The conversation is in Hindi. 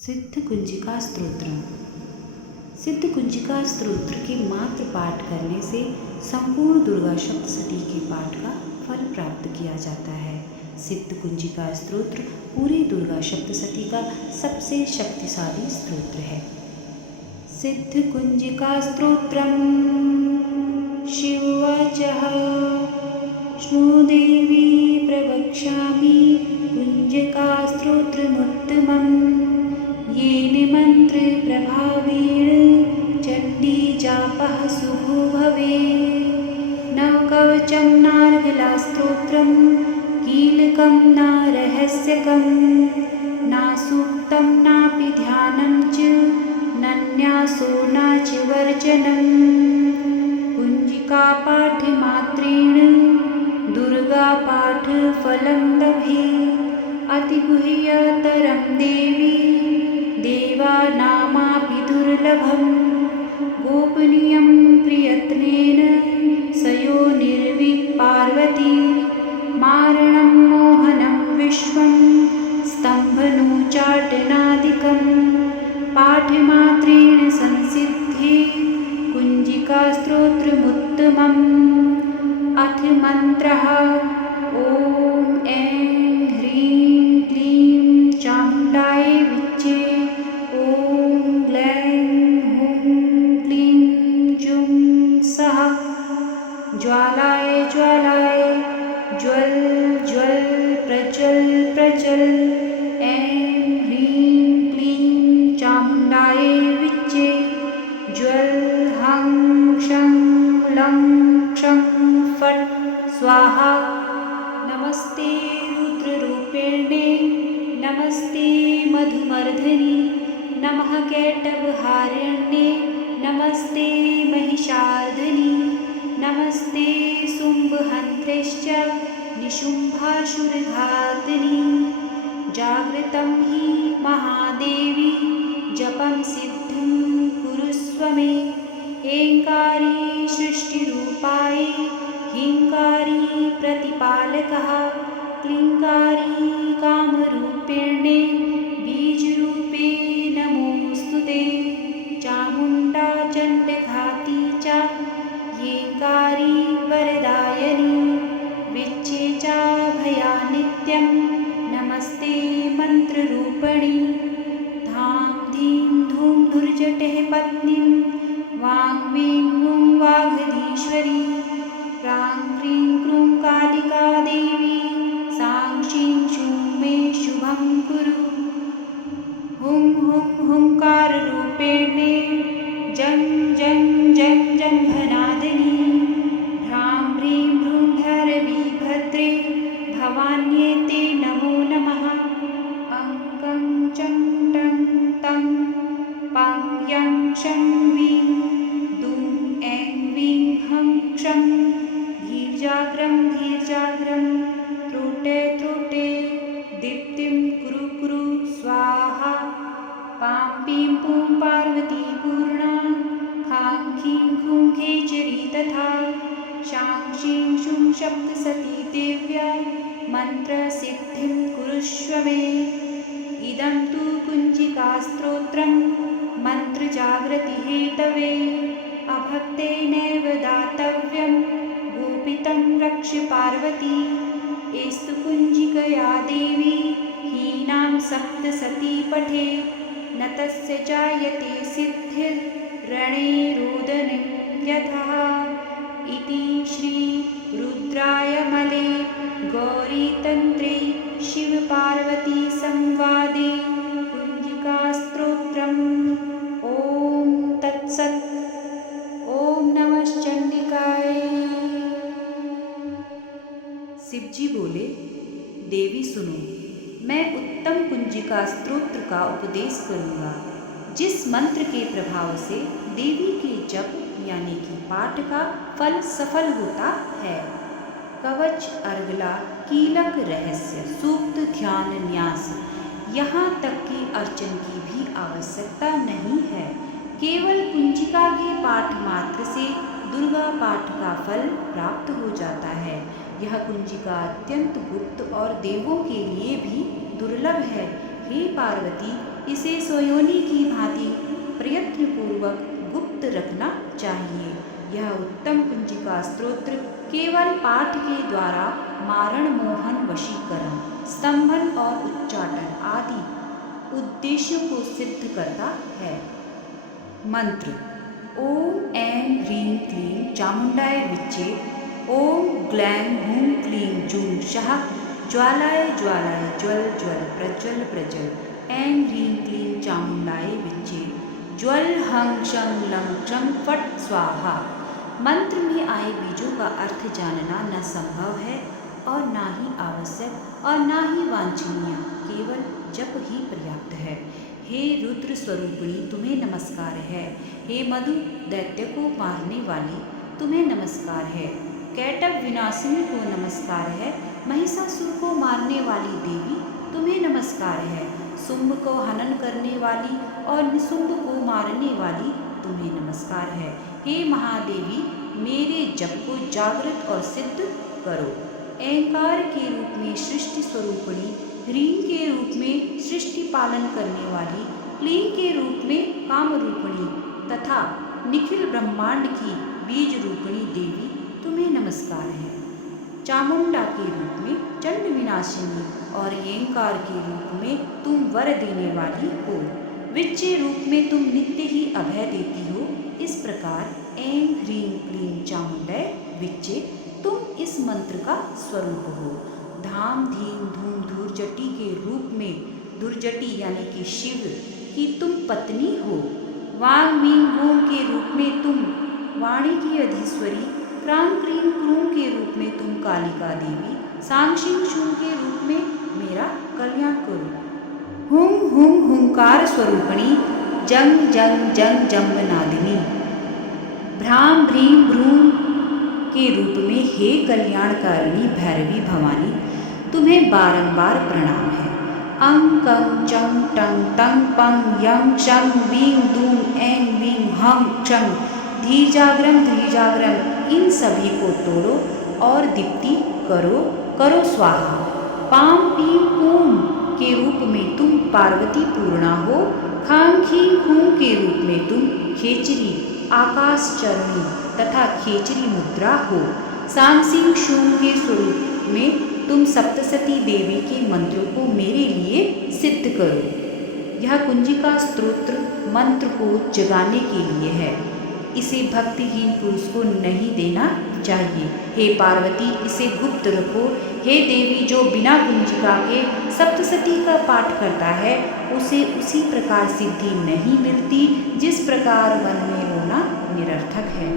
सिद्ध कुंजिका स्तोत्र। सिद्ध कुंजिका स्तोत्र के मात्र पाठ करने से संपूर्ण दुर्गा सप्तशती के पाठ का फल प्राप्त किया जाता है। सिद्ध कुंजिका स्तोत्र पूरी दुर्गा सप्तशती का सबसे शक्तिशाली स्तोत्र है। सिद्ध कुंजिका स्तोत्रम शिववाचः शृणु देवी प्रवक्ष्यामि कुंजिका स्तोत्रमुत्तमम् येन मंत्र प्रभावेण चंडी जापः शुभो भवेत्। नवकवचं नार्गला स्तोत्रं कीलकं न रहस्यकं न सूक्तं नापि ध्यानं च नन्यासो न च वर्जनं। कुंजिका पाठमात्रेण दुर्गा पाठफलं लभेत्। अतिगुह्यतरं देवी देवानामापि दुर्लभं। गोपनीयं प्रयत्नेन सयोनिर्वित् पार्वती मारणं मोहनं विश्वं स्तम्भनोच्चाटनादिकं। पाठमात्रेण संसिद्धे कुंजिका स्तोत्रमुत्तमम्। अथ मन्त्रः ॐ ऐं ह्रीं क्लीं चामुण्डाय विच्चे ॐ ग्लैं हुं क्लीं जुं सः ज्वालाय ज्वालाय ज्वल ज्वल प्रज्वल प्रज्वल। ऐं ह्रीं क्लीं चामुण्डाय विच्चे ज्वल हं शं लं क्षं फट् स्वाहा। नमस्ते रुद्ररूपिणे नमस्ते मधुमर्धिनि नमः कैटभहारिण्ये नमस्ते महिषार्दिनि नमस्ते शुम्भहन्त्रेश्च निशुम्भासुरघातिनि। जागृतं हि महादेवी जपं सिद्धिं कुरुष्व मे। ऐङ्कारी सृष्टिरूपाय ह्रीङ्कारी प्रतिपालकः क्लीङ्कारी कामरूपिणे बीजरूपे नमोऽस्तु ते। चामुण्डा चण्डघाती च ह्रीङ्कारी वरदायिनी विच्चे च भयानित्यं नमस्ते मन्त्ररूपिणी। धां धीं धूं धुर्जटेः पत्नीं वां वीं वूं वागधीश्वरी ह्रां ह्रीं क्रूं कालिका देवी सां शीं शूं मे शुभं कुरु। हुं हुं हुंकाररूपिणे जं जं जं जङ्घनादिनी ह्रां ह्रीं ह्रूं भैरवी भद्रे भवान्ये ते नमो नमः। अं गं चं टं तं पं यं शं वीं दूं ऐं वीं हं क्षं धीर्जाग्रं धीर्जाग्रं त्रोटे त्रोटे दीप्तिं कुरु कुरु स्वाहा। पां पीं पूं पार्वती पूर्णा खां खीं खूं खेचरी तथा शां शीं शूं सप्तशती देव्या मन्त्रसिद्धिं कुरुष्व मे। इदं तु कुंजिका स्तोत्रं मन्त्रजागृतिहेतवे अभक्तेनैव दातव्यं गोपितं रक्ष पार्वती। एस्तु कुंजिकया देवी हीनां सप्तशती पठे न तस्य जायते सिद्धिर्रणे रोदनं यथा। इति श्री रुद्रायमले गौरीतन्त्रे शिवपार्वती संवादे कुंजिका स्तोत्रम्। ॐ तत्सत्। ओम नमः चंडिकाय। शिवजी बोले, देवी सुनो, मैं उत्तम कुंजिका स्तोत्र का उपदेश करूँगा जिस मंत्र के प्रभाव से देवी के जप यानी कि पाठ का फल सफल होता है। कवच अर्गला कीलक रहस्य सूक्त ध्यान न्यास यहाँ तक कि अर्चन की भी आवश्यकता नहीं है। केवल कुंजिका के पाठ मात्र से दुर्गा पाठ का फल प्राप्त हो जाता है। यह कुंजिका अत्यंत गुप्त और देवों के लिए भी दुर्लभ है। हे पार्वती, इसे स्वयोनि की भांति प्रयत्नपूर्वक गुप्त रखना चाहिए। यह उत्तम कुंजिका स्तोत्र केवल पाठ के द्वारा मारण, मोहन, वशीकरण, स्तंभन और उच्चाटन आदि उद्देश्यों को सिद्ध करता है। मंत्र: ओम ऐं ह्रीं क्लीं चामुंडाय विच्चे। ओम ग्लैं हूं क्लीं जूं सः ज्वालाय ज्वालाय ज्वल ज्वल प्रज्वल प्रज्वल। ऐं ह्रीं क्लीं चामुंडाय विच्चे। ज्वल हं शं लं क्षं फट स्वाहा। मंत्र में आए बीजों का अर्थ जानना न संभव है और ना ही आवश्यक और ना ही वांछनीय, केवल जप ही पर्याप्त है। हे रुद्र स्वरूपिणी तुम्हें नमस्कार है। हे मधु दैत्य को मारने वाली तुम्हें नमस्कार है। कैटभ विनाशिनी को नमस्कार है। महिषासुर को मारने वाली देवी तुम्हें नमस्कार है। शुंभ को हनन करने वाली और निशुंभ को मारने वाली तुम्हें नमस्कार है। हे महादेवी मेरे जप को जागृत और सिद्ध करो। ऐंकार के रूप में सृष्टि स्वरूपिणी, ह्रीं के रूप में सृष्टि पालन करने वाली, क्लीं के रूप में काम रूपिणी तथा निखिल ब्रह्मांड की बीज रूपिणी देवी तुम्हें नमस्कार है। चामुंडा के रूप में चंड विनाशिनी और ऐंकार के रूप में तुम वर देने वाली हो। विच्चे रूप में तुम नित्य ही अभय देती हो। इस प्रकार ऐं ह्रीं क्लीं चामुंडै विच्चे तुम इस मंत्र का स्वरूप हो। धाम धीम धूम धूर्जटी के रूप में दुर्जटी यानी कि शिव की तुम पत्नी हो। वांग मीं गूं के रूप में तुम वाणी की अधीश्वरी, क्रां क्रीं क्रूं के रूप में तुम कालिका देवी, सांग शीं शूं के रूप में मेरा कल्याण करो। हुं हुं हुंकार स्वरूपिणी, जंग जंग जंग जंगनादिनी, भ्राम भ्रीं भ्रूं के रूप में हे कल्याणकारिणी भैरवी भवानी तुम्हें बारंबार प्रणाम है। अंग कंग चंग टंग तंग पंग यंग शंग वीं दूं ऐं वीं हं क्षं धीर्जाग्रम धीर्जाग्रम इन सभी को तोड़ो और दीप्ति करो करो स्वाहा। पाम पीं पूं के रूप में तुम पार्वती पूर्णा हो। खांग खीं खूं के रूप में तुम खेचरी आकाश चरणी तथा खेचरी मुद्रा हो। सांग सींग शूं के स्वरूप में तुम सप्तसती देवी के मंत्रों को मेरे लिए सिद्ध करो। यह कुंजिका स्तोत्र मंत्र को जगाने के लिए है। इसे भक्तिहीन पुरुष को नहीं देना चाहिए। हे पार्वती इसे गुप्त रखो। हे देवी जो बिना कुंजिका के सप्तसती का पाठ करता है उसे उसी प्रकार सिद्धि नहीं मिलती जिस प्रकार वन में रोना निरर्थक है।